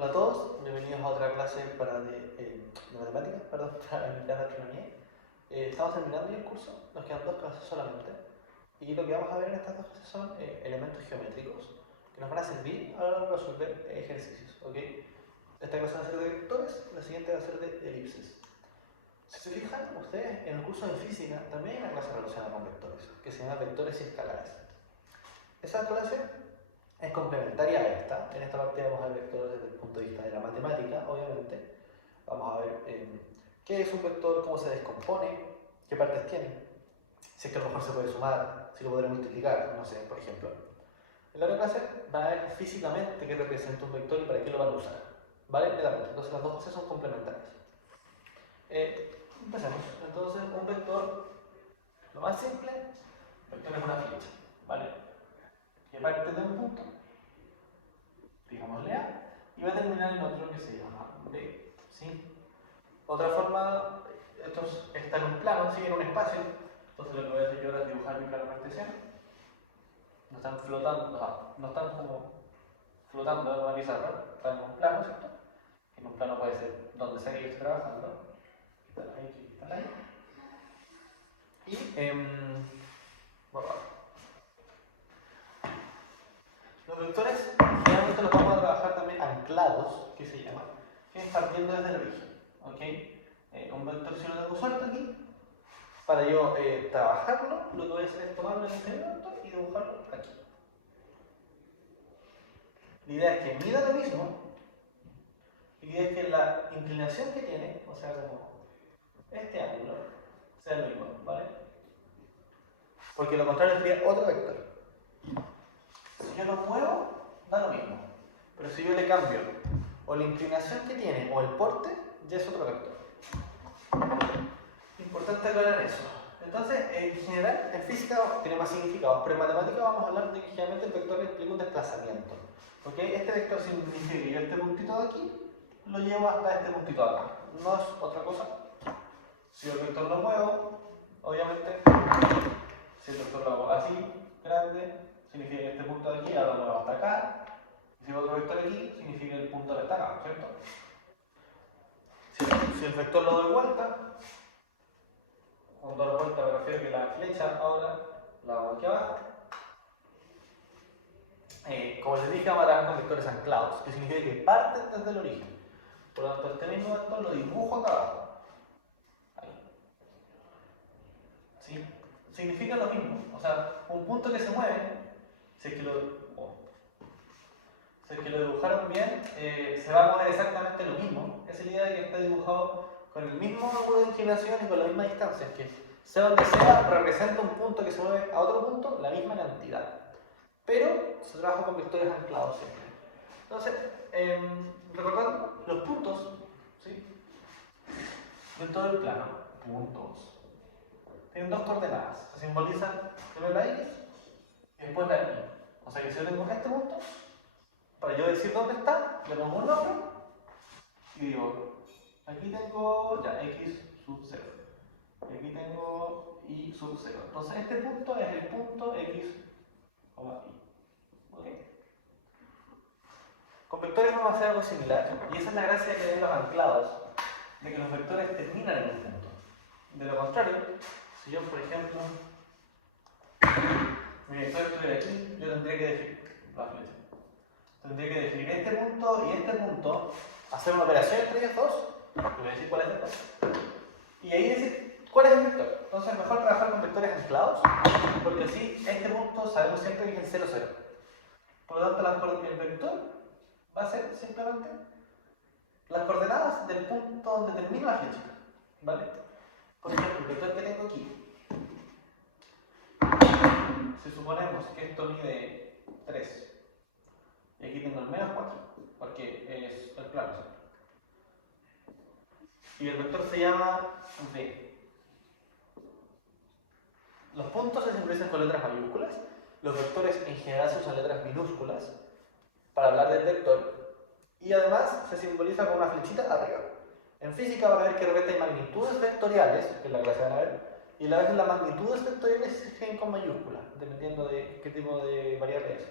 Hola a todos, bienvenidos a otra clase de matemáticas, perdón, para iniciar de astronomía. Estamos terminando ya el curso, nos quedan 2 clases solamente. Y lo que vamos a ver en estas 2 clases son elementos geométricos que nos van a servir a la hora de resolver ejercicios. ¿Okay? Esta clase va a ser de vectores, la siguiente va a ser de elipses. Si se fijan ustedes, en el curso de física también hay una clase relacionada con vectores, que se llama vectores y escalares. Esa clase es complementaria a esta. En esta parte vamos a ver vectores desde el punto de vista de la matemática, obviamente. Vamos a ver qué es un vector, cómo se descompone, qué partes tiene, si es que a lo mejor se puede sumar, si lo podremos multiplicar, no sé, por ejemplo. En la otra clase van a ver físicamente qué representa un vector y para qué lo van a usar. ¿Vale? Entonces las dos clases son complementarias. Empecemos. Entonces, un vector, lo más simple, un vector es una flecha, ¿vale? Que parte de un punto, digámosle A, y va a terminar en otro que se llama B. ¿Sí? Otra forma, estos están en un plano, ¿sí? En un espacio. Entonces lo que voy a hacer yo ahora es dibujar mi plano cartesiano. No están flotando, no están como flotando en una pizarra, están en un plano, ¿cierto? En un plano puede ser donde sea que yo esté trabajando. Aquí está la X, aquí está la Y. Y, los vectores generalmente los vamos a trabajar también anclados, que se llama, que es partiendo desde el origen. ¿Okay? Un vector, si lo tengo suelto aquí, para yo trabajarlo, lo que voy a hacer es tomarlo en este vector y dibujarlo aquí. La idea es que mida lo mismo, y la idea es que la inclinación que tiene, o sea, como este ángulo, sea lo mismo, ¿vale? Porque lo contrario sería otro vector. Si yo lo muevo, da lo mismo. Pero si yo le cambio o la inclinación que tiene o el porte, ya es otro vector. Importante aclarar eso. Entonces, en general, en física tiene más significados, pero en matemática vamos a hablar de que generalmente el vector implica un desplazamiento. ¿Okay? Este vector significa que yo este puntito de aquí lo llevo hasta este puntito de acá. No es otra cosa. Si yo el vector lo muevo, obviamente, si el vector lo hago así, grande, significa que este punto de aquí ahora lo muevo hasta acá. Y si otro vector aquí, significa que el punto está acá, ¿cierto? Si el vector lo doy vuelta, cuando doy vuelta me refiero a que la flecha ahora la hago aquí abajo. Como les dije, vamos a trabajar con vectores anclados, que significa que parten desde el origen. Por lo tanto, este mismo vector lo dibujo acá abajo. Ahí. ¿Sí? Significa lo mismo. O sea, un punto que se mueve, si es que lo dibujaron bien, se va a mover exactamente lo mismo. Esa es la idea de que está dibujado con el mismo ángulo de inclinación y con la misma distancia. Es que sea donde sea, representa un punto que se mueve a otro punto, la misma cantidad. Pero se trabaja con vectores anclados siempre. Entonces, recordando, los puntos, ¿sí? Dentro del plano, puntos, tienen 2 coordenadas. Se simbolizan primero la X y después la Y. O sea que si yo tengo este punto, para yo decir dónde está, le pongo un nombre y digo, aquí tengo ya X sub 0. Y aquí tengo Y sub 0. Entonces este punto es el punto X, Y. ¿Ok? Con vectores vamos a hacer algo similar. Y esa es la gracia que tienen los anclados, de que los vectores terminan en un punto. De lo contrario, si yo, por ejemplo, mi vector estuviera aquí, yo tendría que definir la flecha. Tendría que definir este punto y este punto, hacer una operación entre ellos dos, que voy a decir cuál es el vector, y ahí decir cuál es el vector. Entonces es mejor trabajar con vectores anclados, porque así este punto sabemos siempre que es el 0, 0. Por lo tanto, el vector va a ser simplemente las coordenadas del punto donde termina la flecha. ¿Vale? Por ejemplo, el vector que tengo aquí, si suponemos que esto mide 3, y aquí tengo el menos 4, porque es el plano, ¿cierto? Y el vector se llama V. Los puntos se simbolizan con letras mayúsculas. Los vectores en general se usan letras minúsculas para hablar del vector. Y además se simboliza con una flechita arriba. En física van a ver que de repente hay magnitudes vectoriales, que en la clase van a ver, y a la vez las magnitudes vectoriales se escriben con mayúsculas, dependiendo de qué tipo de variable es.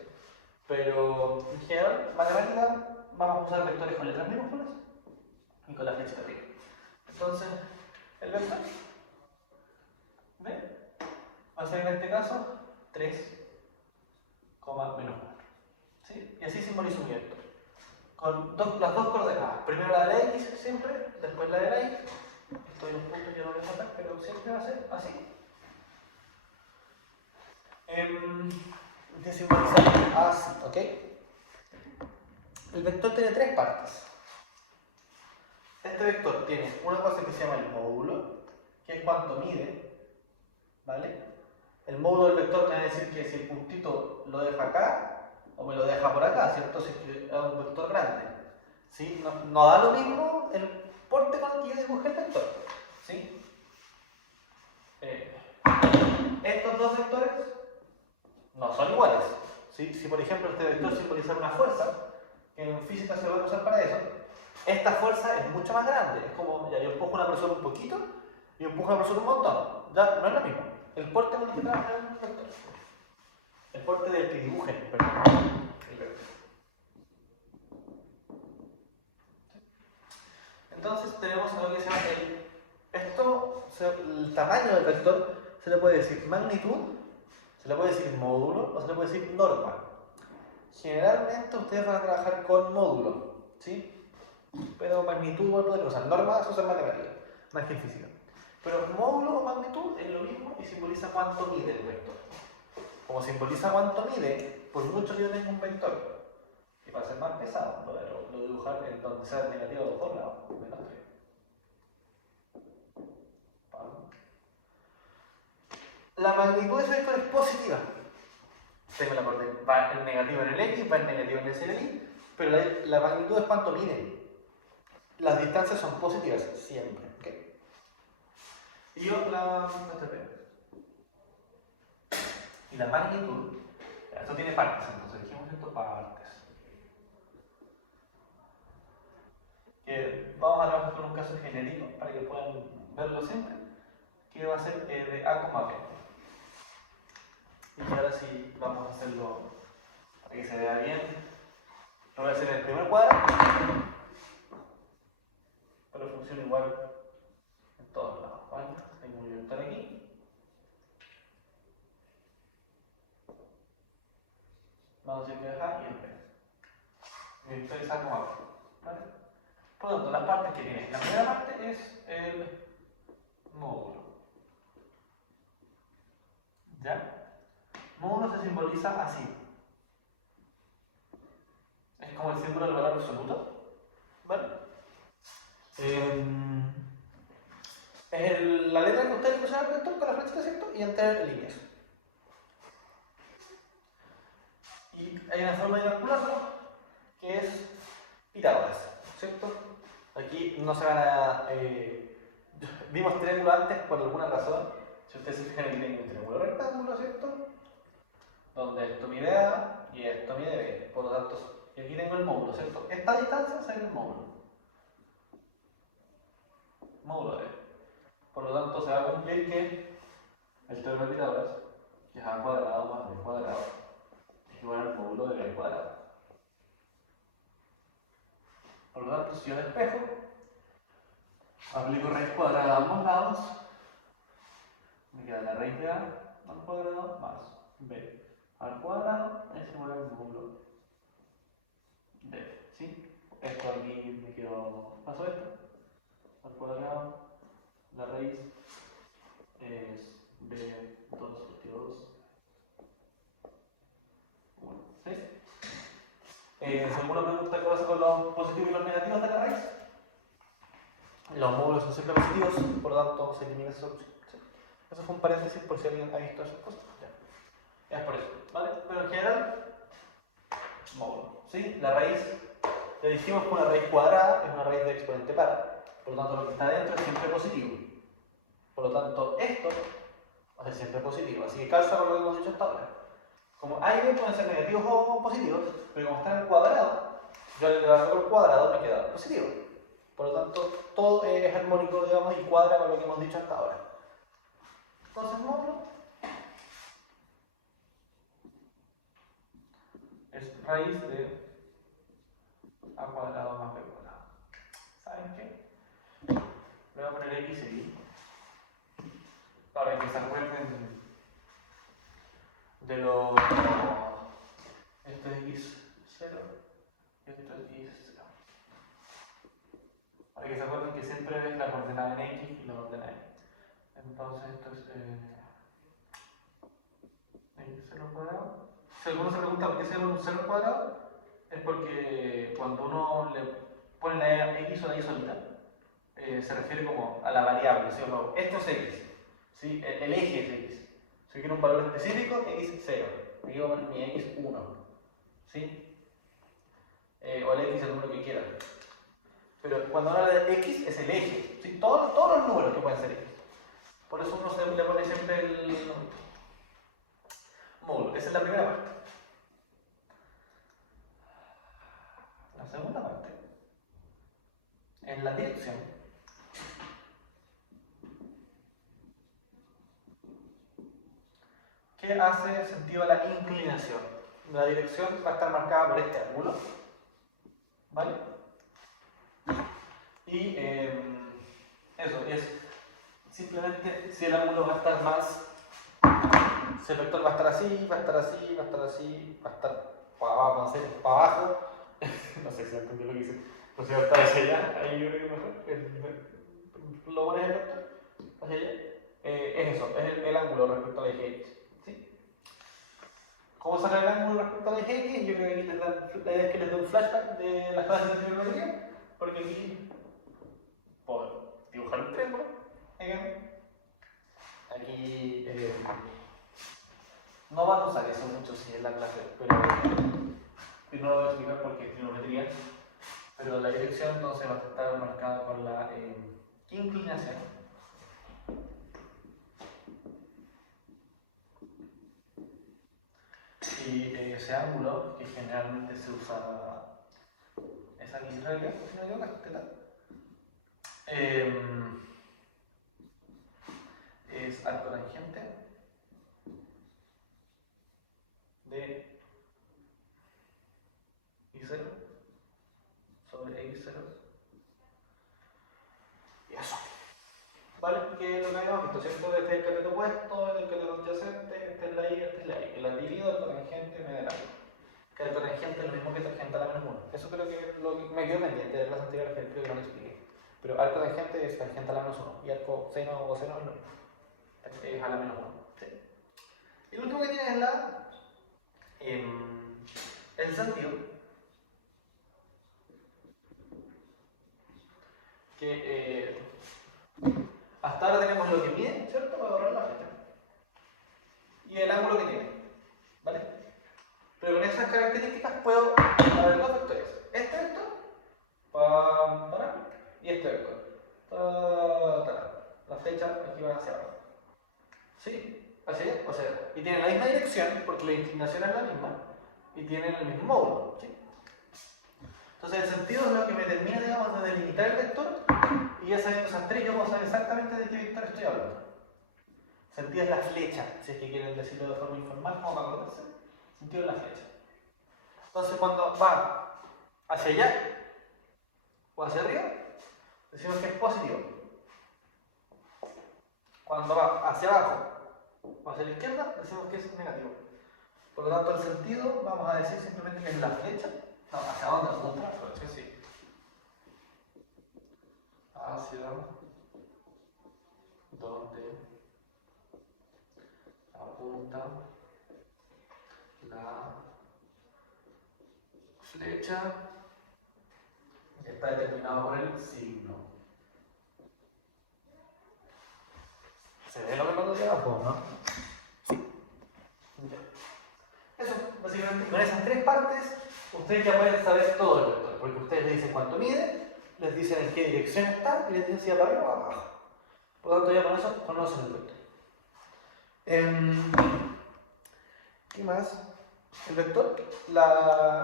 Pero en general, matemática vamos a usar vectores con letras minúsculas y con la flechita arriba. Entonces, el vector ¿ve? Va a ser en este caso 3, menos 4. ¿Sí? Y así simbolizo mi vector. Con las dos coordenadas. Primero la de la x siempre, después la de la y. Estoy en un punto que no voy a sacar, pero siempre va a ser así. De simbolizar así, ¿ok? El vector tiene tres partes. Este vector tiene una cosa que se llama el módulo, que es cuánto mide, ¿vale? El módulo del vector me va a decir que si el puntito lo deja acá o me lo deja por acá, ¿cierto? Si es un vector grande, ¿sí? No da lo mismo el porte con el que yo dibujé el vector, ¿sí? Estos dos vectores no son iguales, ¿sí? Si por ejemplo este vector simboliza una fuerza, que en física se va a usar para eso, esta fuerza es mucho más grande. Es como, ya, yo empujo a una persona un poquito y yo empujo a una persona un montón. Ya, no es lo mismo. El porte con el que trabajan en el vector. El porte del que dibujen, perdón. El vector. Entonces tenemos algo que se llama el tamaño del vector se le puede decir magnitud, se le puede decir módulo o se le puede decir norma. Generalmente ustedes van a trabajar con módulo, ¿sí? Pero magnitud igual podemos usar. Norma se usa en matemáticas, más que en física. Pero módulo o magnitud es lo mismo y simboliza cuánto mide el vector. Como simboliza cuánto mide, por mucho que yo tenga un vector, y para ser más pesado, lo dibujar en donde sea el negativo de los dos lados, menos 3. La magnitud de ese vector es positiva. Tengo la parte, va el negativo en el x, va el negativo en el y, pero la magnitud es cuánto mide. Las distancias son positivas, siempre. ¿Okay? Y la magnitud, esto tiene partes, entonces dijimos esto partes. Vamos a trabajar con un caso genérico para que puedan verlo siempre, que va a ser de A, B. Y ahora sí vamos a hacerlo para que se vea bien. Lo voy a hacer en el primer cuadro, pero funciona igual en todos lados. ¿Vale? Tengo un vector aquí. Vamos a decir que es A y el B. Mi vector es A, B. ¿Vale? Por lo tanto, las partes que tiene. La primera parte es el módulo. ¿Ya? Módulo se simboliza así. Es como el símbolo del valor absoluto. ¿Vale? Es la letra que ustedes pusieron al vector con la flechita, ¿cierto? Y entre líneas. Y hay una forma de calcularlo que es Pitágoras, ¿cierto? Aquí no se van a... vimos triángulo antes por alguna razón. Si ustedes se fijan, aquí tengo un triángulo rectángulo, ¿cierto? Donde esto mide A y esto mide B. Por lo tanto, y aquí tengo el módulo, ¿cierto? Esta distancia sería el módulo. Módulo de B. Por lo tanto, se va a cumplir que el teorema de Pitágoras, que es A cuadrado más B cuadrado, es igual al módulo de B cuadrado. Por lo tanto, si yo despejo, aplico raíz cuadrada a ambos lados, me queda la raíz de A al cuadrado más B al cuadrado es igual al módulo de, ¿sí? Esto aquí me quedó, paso esto, al cuadrado, la raíz es B2 partido 2, 1, ¿sí? Si alguna pregunta que pasa con los positivos y los negativos de la raíz, los módulos son siempre positivos, por lo tanto se elimina esa opción. ¿Sí? Eso fue un paréntesis por si alguien ha visto esas cosas. Ya. Es por eso, ¿vale? Pero en general, módulo. ¿Sí? La raíz, le dijimos que una raíz cuadrada es una raíz de exponente par. Por lo tanto, lo que está dentro es siempre positivo. Por lo tanto, esto va a ser siempre positivo. Así que calza con lo que hemos dicho hasta ahora. Como A y B pueden ser negativos o positivos, pero como están en cuadrado, yo le hago el cuadrado me queda positivo. Por lo tanto, todo es armónico, digamos, y cuadra con lo que hemos dicho hasta ahora. Entonces, módulo es raíz de a cuadrado más b cuadrado. ¿Saben qué? Le voy a poner x y y para que se acuerden de lo... Esto es x0 y esto es y0. Para que se acuerden que siempre ves la coordenada en x y la coordenada en y. Entonces esto es x0 al cuadrado. Si alguno se pregunta por qué 0 al cuadrado, es porque cuando uno le pone la x o la y solita, se refiere como a la variable, ¿sí o no? Esto es x, ¿sí? El eje es x. Si yo quiero un valor específico, x0. Yo voy a poner mi x1, ¿sí? O el x el número que quiera. Pero cuando habla de x es el eje, ¿sí? Todos los números que pueden ser x. Por eso uno le pone siempre el módulo. Esa es la primera parte. La segunda parte es la dirección. ¿Qué hace sentido a la inclinación? La dirección va a estar marcada por este ángulo, ¿vale? Y eso es simplemente si el ángulo va a estar más, si el vector va a estar así, va a estar así, va a estar así, va a estar para abajo, no sé si entendí lo que hice, o sea, va a estar hacia allá, ahí yo creo que mejor, lo bueno es el vector, hacia allá, es eso, es el ángulo respecto al eje X. ¿Cómo sacar el ángulo respecto al eje X? Yo creo que aquí la idea es que les dé un flashback de las clases de trigonometría, porque aquí puedo dibujar un triángulo, aquí no van a usar eso mucho si en la clase, pero no lo voy a explicar porque es trigonometría, pero la dirección entonces va a estar marcada por la inclinación. Y ese ángulo, que generalmente se usa, es aquí en realidad, si no digo θ, es arco tangente de y0 sobre x0 y eso. ¿Vale? Que es lo que habíamos visto, ¿cierto? Este es el cateto opuesto, este es el cateto adyacente, esta es la y, esta es la y. El andivido, el cotangente, me da algo. Que el cotangente es lo mismo que tangente a la menos 1. Eso creo que me quedó pendiente de las anteriores que creo que no lo expliqué. Pero arco tangente es tangente a la menos 1 y arco seno o coseno es lo mismo. Es a la menos 1. ¿Sí? Y lo último que tiene es el sentido. Que hasta ahora tenemos lo que mide, ¿cierto? Para borrar la flecha. Y el ángulo que tiene. ¿Vale? Pero con esas características puedo haber dos vectores. Este vector, y este vector. La flecha aquí va hacia abajo. ¿Sí? Hacia allá o hacia allá. Y tienen la misma dirección, porque la inclinación es la misma, y tienen el mismo módulo. ¿Sí? Entonces el sentido es lo que me termina, digamos, de delimitar el vector, y ya sabiendo esas tres, yo puedo saber exactamente de qué vector estoy hablando. Sentido es la flecha, si es que quieren decirlo de forma informal, como para acordarse. Sentido es la flecha. Entonces cuando va hacia allá o hacia arriba, decimos que es positivo. Cuando va hacia abajo o hacia la izquierda, decimos que es negativo. Por lo tanto, el sentido, vamos a decir simplemente que es la flecha. No, ¿hacia dónde apunta la flecha? Sí. Hacia donde apunta la flecha, está determinado por el signo. ¿Se ve lo que nos de abajo, no? Sí. Eso, básicamente, con esas tres partes, ustedes ya pueden saber todo el vector, porque ustedes les dicen cuánto mide, les dicen en qué dirección está y les dicen si va para arriba o para abajo. Por lo tanto, ya con eso conocen el vector. ¿Qué más? El vector, para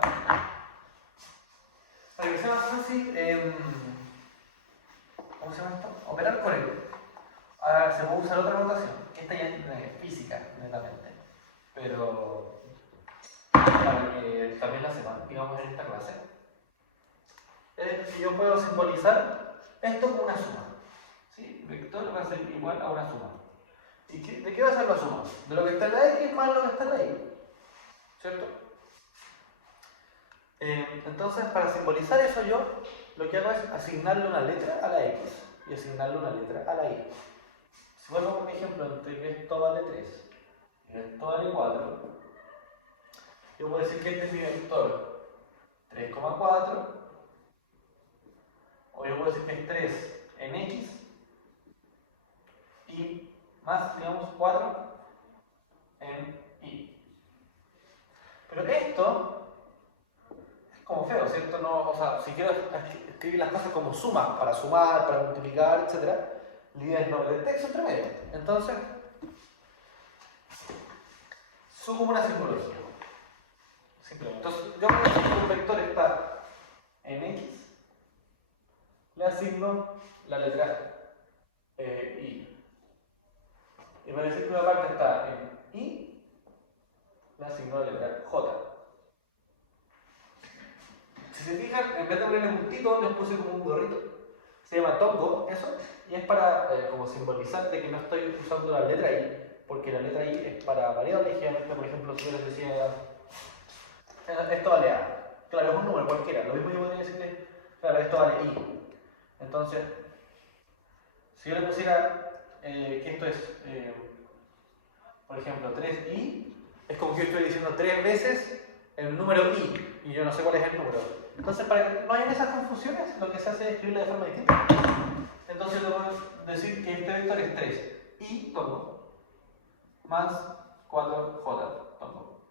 que sea más fácil, ¿cómo se llama esto? Operar con él. Ahora se puede usar otra notación, esta ya es física, netamente, pero para que también la sepan, digamos en esta clase, que yo puedo simbolizar esto como una suma. ¿Sí? Vector va a ser igual a una suma. ¿Y de qué va a ser la suma? De lo que está en la X más lo que está en la Y. ¿Cierto? Entonces, para simbolizar eso yo, lo que hago es asignarle una letra a la X y asignarle una letra a la Y. Si vuelvo por ejemplo, entre que esto vale 3 y esto vale 4, yo puedo decir que este es mi vector 3,4, o yo puedo decir que es 3 en X y más, digamos, 4 en Y. Pero esto es como feo, ¿cierto? No, o sea, si quiero escribir las cosas como sumas, para sumar, para multiplicar, etc., la idea es no meter texto entre medio. Entonces, sumo una simbología. Simplemente. Entonces, yo voy a decir que un vector está en X, le asigno la letra Y. Y voy a decir que una parte está en Y, le asigno la letra J. Si se fijan, en vez de ponerle un puntito, les puse como un gorrito. Se llama tongo, eso, y es para como simbolizar de que no estoy usando la letra I, porque la letra I es para variables. Generalmente, por ejemplo, si yo les decía esto vale A, claro, es un número cualquiera, lo mismo yo podría decirle, claro, esto vale I. Entonces, si yo le pusiera que esto es, por ejemplo, 3i, es como que yo estoy diciendo 3 veces el número i, y yo no sé cuál es el número. Entonces, para que no hayan esas confusiones, lo que se hace es escribirlo de forma distinta. Entonces, yo puedo decir que este vector es 3, i, tongo, más 4j, tongo.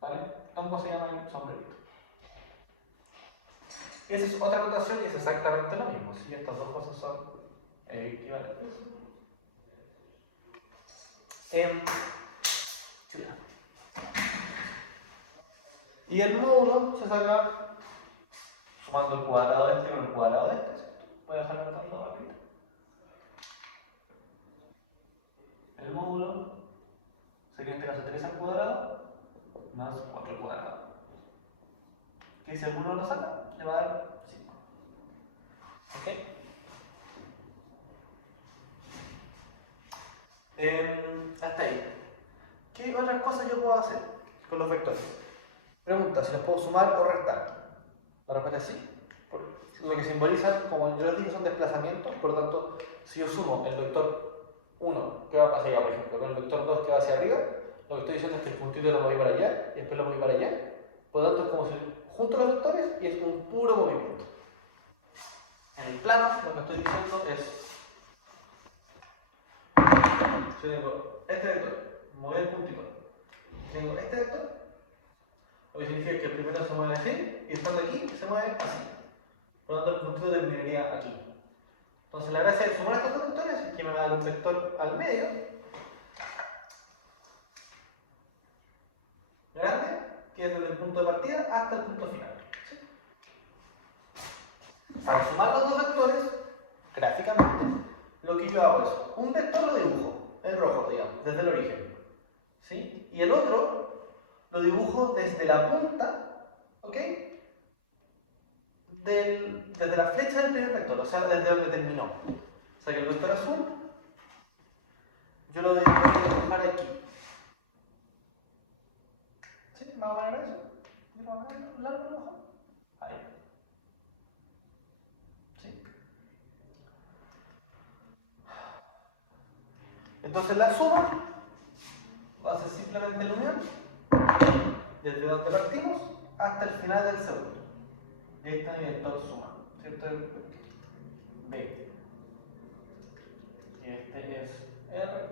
¿Vale? Tongo se llama el sombrerito. Esa es otra notación y es exactamente lo mismo. Si estas dos cosas son equivalentes. Y el módulo se saca sumando el cuadrado de este con el cuadrado de este, ¿cierto? Voy a dejar anotando rápido. El módulo sería en este caso 3 al cuadrado más 4 al cuadrado. Que si alguno lo saca, le va a dar 5. ¿Ok? Hasta ahí. ¿Qué otras cosas yo puedo hacer con los vectores? Pregunta, si los puedo sumar o restar. La respuesta es sí. Lo que simbolizan, como yo les dije, son desplazamientos. Por lo tanto, si yo sumo el vector 1 que va hacia allá, por ejemplo, con el vector 2 que va hacia arriba, lo que estoy diciendo es que el puntito lo moví para allá y después lo moví para allá. Por lo tanto, es como si junto los vectores y es un puro movimiento. En el plano, lo que estoy diciendo es, si tengo este vector, mover el puntito, tengo este vector, lo que significa que el primero se mueve así y estando aquí se mueve así. Por lo tanto, el puntito terminaría aquí. Entonces, la gracia de sumar estos dos vectores es que me va a dar un vector al medio grande, que es desde el punto de partida hasta el punto final. ¿Sí? Para sumar los dos vectores, gráficamente, lo que yo hago es un vector lo dibujo en rojo, digamos, desde el origen. ¿Sí? Y el otro lo dibujo desde la punta, ¿ok? Desde la flecha del primer vector, o sea, desde donde terminó. O sea que el vector azul yo lo voy a dibujar aquí. ¿Sí? ¿Vamos a poner eso? ¿Vamos a poner largo el ojo? Ahí. ¿Sí? Entonces la suma va a ser simplemente la unión desde donde partimos hasta el final del segundo. Y ahí está mi vector suma, ¿cierto? B. Y este es R.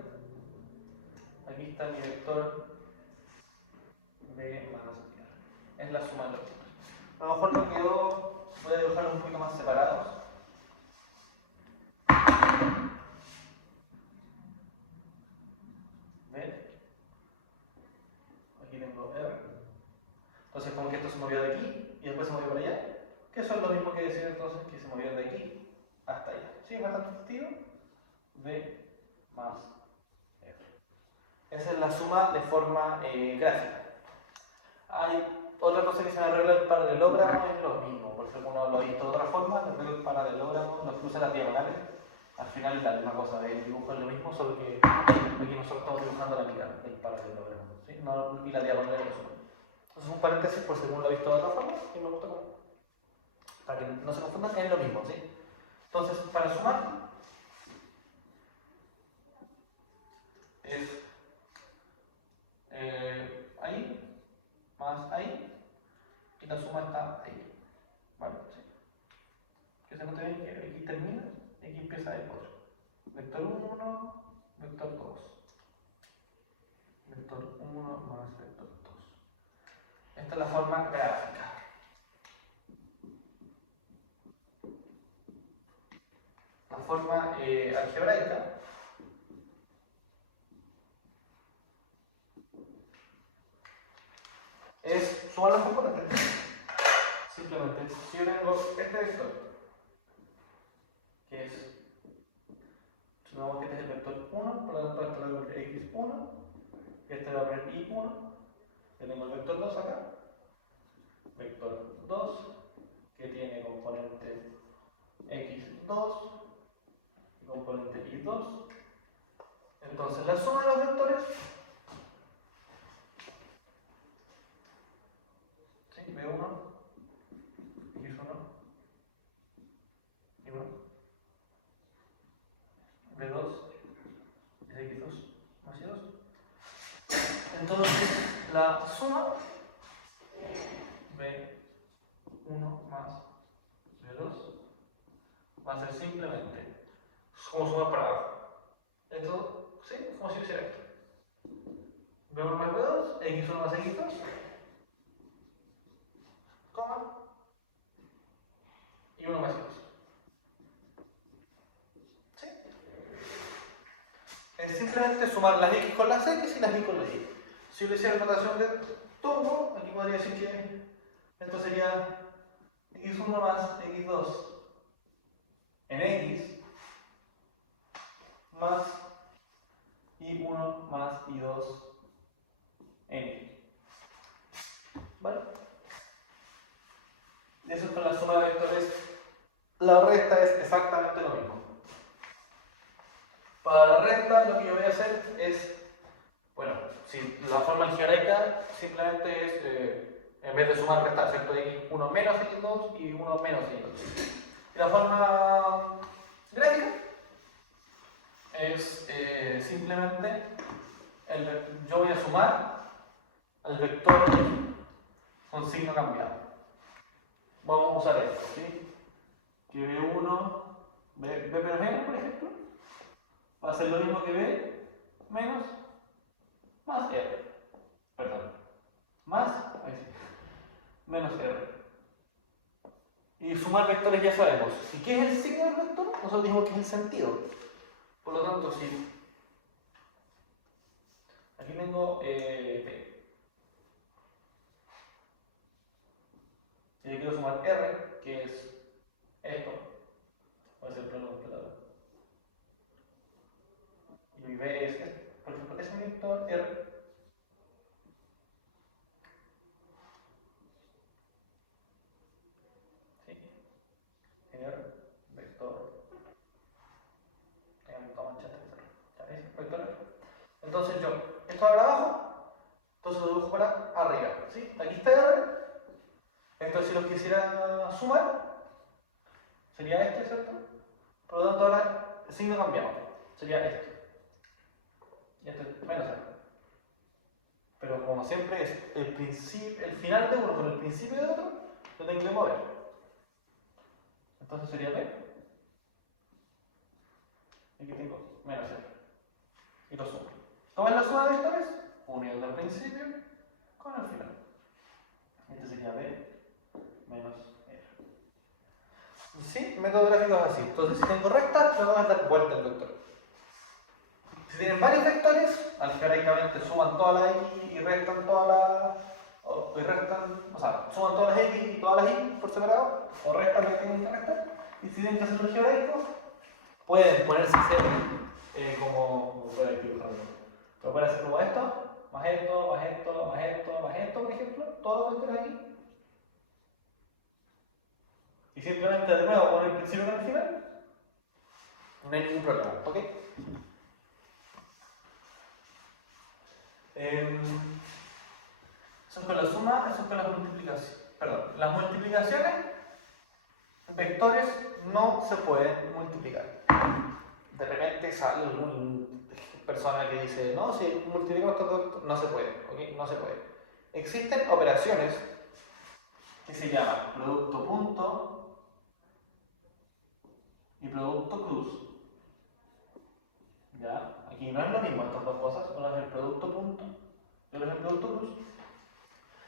Aquí está mi vector B más R. Es la suma de los vectores. A lo mejor lo quedó, voy a dibujarlos un poquito más separados. ¿Ven? Aquí tengo R. Entonces como que esto se movió de aquí y después se movió para allá. Que eso es lo mismo que decir entonces que se movió de aquí hasta allá. ¿Sí? ¿Es bastante efectivo? B más R. Esa es la suma de forma gráfica. Hay otra cosa que se me arregla el paralelogramo, es lo mismo. por si uno lo ha visto de otra forma, los métodos paralelogramos, los cruces las diagonales, al final es la misma cosa, el dibujo es lo mismo, solo que aquí nosotros estamos dibujando la mitad del paralelogramo, ¿sí? No, y la diagonal es lo mismo. Entonces un paréntesis por si uno lo ha visto de otra forma, y me gusta como, para que no se confundan, es lo mismo, ¿sí? Entonces, para sumar, es ahí, más ahí, y la suma está ahí. ¿Vale? Sí. Que se note bien que aquí termina y aquí empieza el otro. Vector 1, vector 2. Vector 1 más vector 2. Esta es la forma gráfica. La forma algebraica es sumar los componentes. Simplemente, si yo tengo este vector, que es, supongamos que este es el vector 1, por lo tanto este va a ser x1, este va a ser y1, yo tengo el vector 2 acá, vector 2, que tiene componente x2 y componente y2. Entonces la suma de los vectores, ¿sí? B1, x1, y1, B2 es x2 más y2. Entonces la suma B1 más B2 va a ser simplemente como sumar para abajo. Esto, ¿sí? Como si hiciera esto. B1 más B2, x1 más x2, coma, y 1 más y2. ¿Sí? Es simplemente sumar las x con las x y las y con las y. Si yo le hiciera notación de turbo, aquí podría decir que esto sería x1 más x2 en x más y1 más y2 en y. ¿Vale? Eso es con la suma de vectores. La resta es exactamente lo mismo. Para la resta lo que yo voy a hacer es, bueno, si la forma algebraica simplemente es, en vez de sumar, restar, ¿cierto? X1 menos X2 y 1 menos X2. Y la forma gráfica es simplemente, yo voy a sumar al vector con signo cambiado. Vamos a usar esto, ¿sí? Que B1, B menos N, por ejemplo, va a ser lo mismo que B menos más R. Perdón. Más, ahí sí, menos R. Y sumar vectores ya sabemos. ¿Y qué es el signo del vector? Nosotros dijimos que es el sentido. Por lo tanto, si aquí tengo T. Y le quiero sumar R, que es esto. Va a ser el plano completado. Y mi B es este. Por ejemplo, ese es mi vector R. ¿Sí? R, vector. Toma manchate, vector R. Entonces yo, esto ahora abajo, entonces lo dibujo para arriba. ¿Sí? Aquí está R. Entonces, si lo quisiera sumar, sería este, ¿cierto? Por lo tanto, ahora el signo cambiado. Sería este. Y este es menos R. Pero como siempre es el final de uno con el principio de otro, lo tengo que mover. Entonces sería B. Y aquí tengo menos R. Y lo sumo. ¿Cómo es la suma de vectores? Unión del principio con el final. Este sería B menos R. ¿Sí? Método gráfico es así. Entonces, si tengo rectas, le vamos a dar vuelta al vector. Si tienen varios vectores, algebraicamente suman todas las x y restan todas las. O sea, suman todas las x y todas las y por separado, o restan lo que tienen que restar. Y si tienen que hacer algebraico, pueden ponerse como pueden dibujarlo. Pero pueden hacer como esto, más esto, más esto, más esto, más esto, por ejemplo, todos los vectores aquí. simplemente de nuevo poner el principio con el final, no hay ningún problema, ¿ok? Eso es con la suma, eso es con las multiplicaciones. Perdón, las multiplicaciones, vectores no se pueden multiplicar. De repente sale alguna persona que dice, no, si multiplicamos estos dos, no se puede, ¿ok? No se puede. Existen operaciones que se llaman producto punto y producto cruz. ¿Ya? Aquí no es lo mismo estas dos cosas, uno es el producto punto y otro es el producto cruz.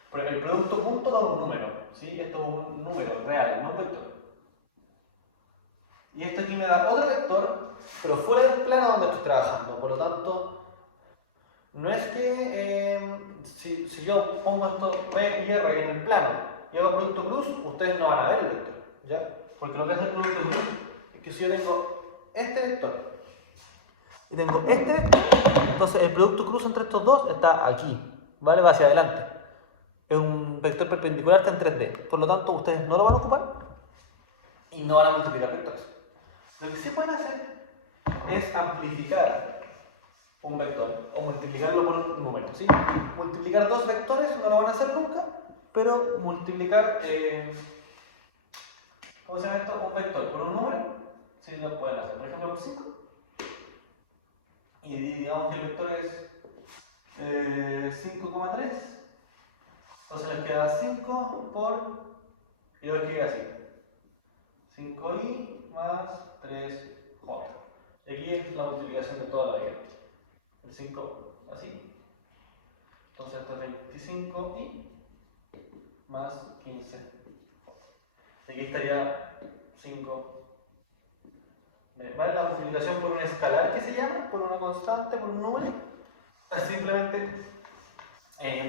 Pero el producto punto da un número, ¿sí? Esto es un número real, no un vector. Y esto aquí me da otro vector, pero fuera del plano donde estoy trabajando. Por lo tanto, no es que si yo pongo esto P y R en el plano y hago producto cruz, ustedes no van a ver el vector, ¿ya? Porque lo que hace el producto cruz es que si yo tengo este vector y tengo este vector, entonces el producto cruz entre estos dos está aquí, ¿vale? Va hacia adelante. Es un vector perpendicular, está en 3D. Por lo tanto, ustedes no lo van a ocupar y no van a multiplicar vectores. Lo que sí pueden hacer es amplificar un vector o multiplicarlo por un número, ¿sí? Multiplicar dos vectores no lo van a hacer nunca, pero multiplicar, ¿cómo se llama esto? Un vector por un número, sí lo pueden hacer. Por ejemplo, por 5. Y digamos que el vector es 5,3. Entonces les queda 5 por, y lo escribe así, 5i más 3j. Y aquí es la multiplicación de toda la vida. El 5 así. Entonces esto es 25i más 15. Y aquí estaría 5. ¿Vale? La multiplicación por un escalar que se llama, por una constante, por un número, es simplemente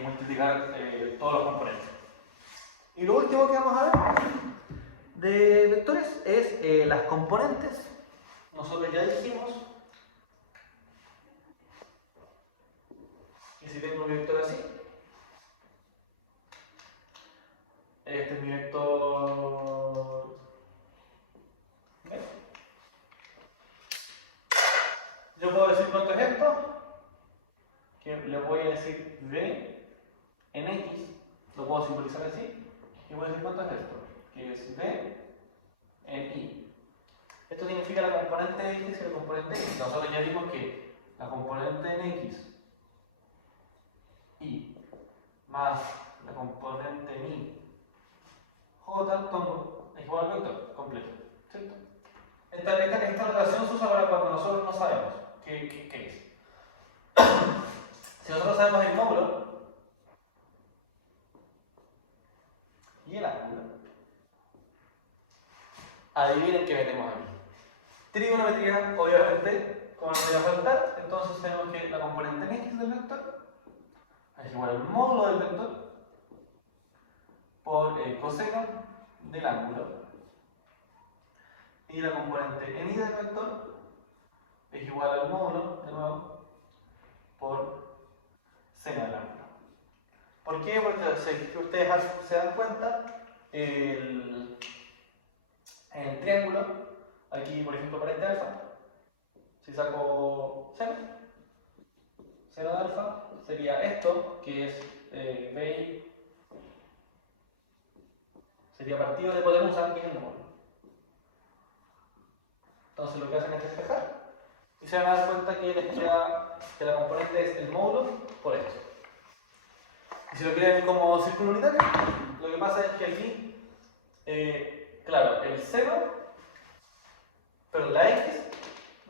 multiplicar todos los componentes. Y lo último que vamos a ver de vectores es las componentes. Nosotros ya dijimos que si tengo un vector así, este es mi vector. ¿Ves? Yo puedo decir cuánto es esto, que le voy a decir v en x, lo puedo simbolizar así, y voy a decir cuánto es esto, que es v en y. Esto significa la componente de x y la componente de x. Nosotros ya vimos que la componente en x y más la componente en y j es igual al vector completo, ¿cierto? Esta relación se usa para cuando nosotros no sabemos qué es. Si nosotros sabemos el módulo y el ángulo, adivinen qué metemos aquí. Trigonometría, obviamente, como no podía faltar, entonces tenemos que la componente en x del vector es igual al módulo del vector por el coseno del ángulo. Y la componente en y del vector es igual al módulo, de nuevo, por seno del ángulo. ¿Por qué? Porque si ustedes se dan cuenta, en el triángulo, aquí por ejemplo para este alfa, si saco seno de alfa, sería esto, que es b, sería partido de hipotenusa, que es el módulo. Entonces lo que hacen es despejar y se van a dar cuenta que les queda que la componente es el módulo por esto. Y si lo quieren como círculo unitario, lo que pasa es que aquí, claro, el seno, pero la x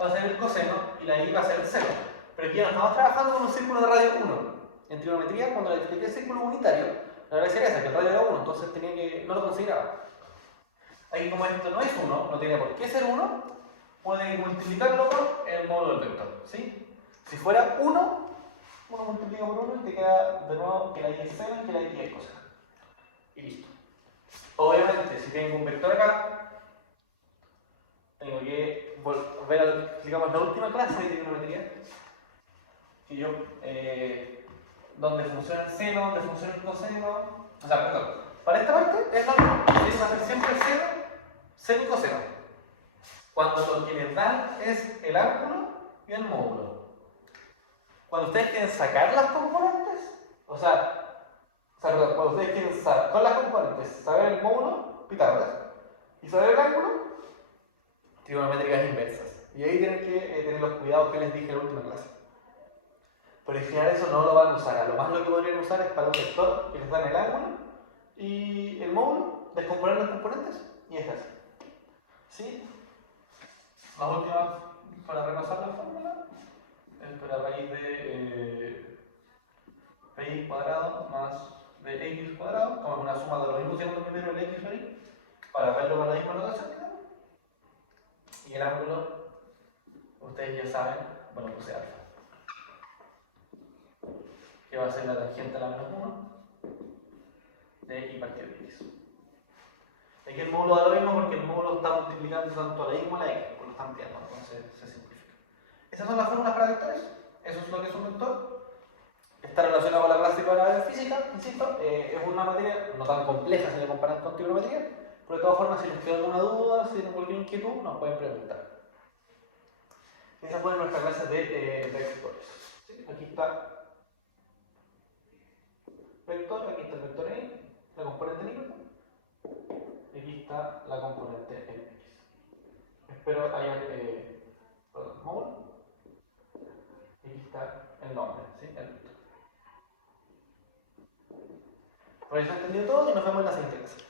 va a ser el coseno y la y va a ser el seno. Pero aquí ya estamos trabajando con un círculo de radio 1. En trigonometría, cuando le expliqué el círculo unitario, la gracia era esa, que el radio era 1, entonces tenía que, no lo consideraba. Aquí como esto no es 1, no tiene por qué ser 1, pueden multiplicarlo por el módulo del vector, ¿sí? Si fuera 1, uno multiplica por 1 y te queda de nuevo que la y es seno y que la y es coseno. Y listo. Obviamente, si tengo un vector acá, tengo que volver a, digamos, la última clase de trigonometría, que yo, donde funciona el seno, donde funciona el coseno, o sea, perdón, para esta parte es lo mismo, tiene que hacer siempre el seno seno y coseno. Cuando lo que les dan es el ángulo y el módulo. Cuando ustedes quieren sacar las componentes, perdón, cuando ustedes quieren saber con las componentes, saber el módulo, Pitágoras, y saber el ángulo, trigonométricas inversas. Y ahí tienen que tener los cuidados que les dije en la última clase. Por el final eso no lo van a usar. A lo más lo que podrían usar es para un vector que les dan el ángulo y el módulo, descomponer los componentes y es así. ¿Sí? La última, para repasar la fórmula, es para raíz de x cuadrado más de x cuadrado, como es una suma de los mismos segundos primero del x ahí, para verlo con la misma notación. Y el ángulo, ustedes ya saben, bueno, puse alfa, que va a ser la tangente a la menos 1 de y partido de x. Aquí el módulo da lo mismo porque el módulo está multiplicando tanto a la y como a la x, porque lo está ampliando, entonces se simplifica. Esas son las fórmulas para vectores, eso es lo que es un vector. Está relacionado con la clase que van a ver en física, insisto, es una materia no tan compleja si la comparan con trigonometría, pero de todas formas, si les queda alguna duda, si tienen cualquier inquietud, nos pueden preguntar. Esa fue nuestra clase de vectores. ¿Sí? Aquí está vector, aquí está el vector y, la componente en y, y aquí está la componente en x. Espero hayan módulo. Y aquí está el nombre, ¿sí? El vector. Por eso he entendido todo y nos vemos en la siguiente clase.